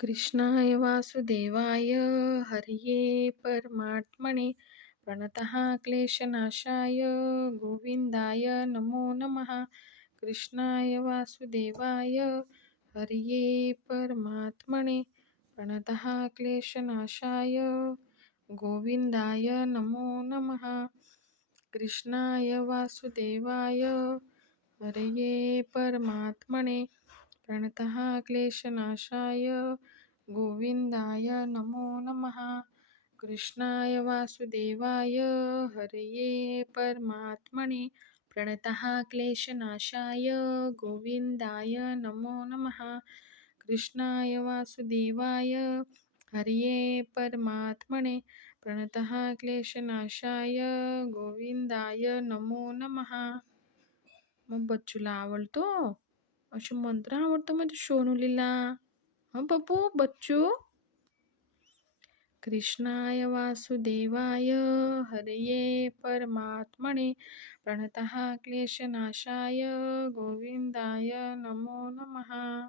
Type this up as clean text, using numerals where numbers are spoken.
कृष्णाय वासुदेवाय हरये परमात्मने प्रणतः क्लेशनाशाय गोविन्दाय नमो नमः. कृष्णाय वासुदेवाय हरये परमात्मने प्रणतः क्लेशनाशाय गोविन्दाय नमो नमः. कृष्णाय वासुदेवाय हरये परमात्मने प्रणतः क्लेशनाशाय गोविन्दाय नमो नमः. कृष्णाय वासुदेवाय हरये परमात्मने प्रणतः क्लेशनाशाय गोविन्दाय नमो नमः. कृष्णाय वासुदेवाय हरये परमात्मने प्रणतः क्लेशनाशाय गोविंदाय नमो नमः. मग बच्चूला आवडतो, असे मंत्र आवडतो म्हणजे सोनूलीला. हं बब्बू बच्चू. कृष्णाय वासुदेवाय हरये परमात्मने प्रणतः क्लेशनाशाय गोविंदाय नमो नमः.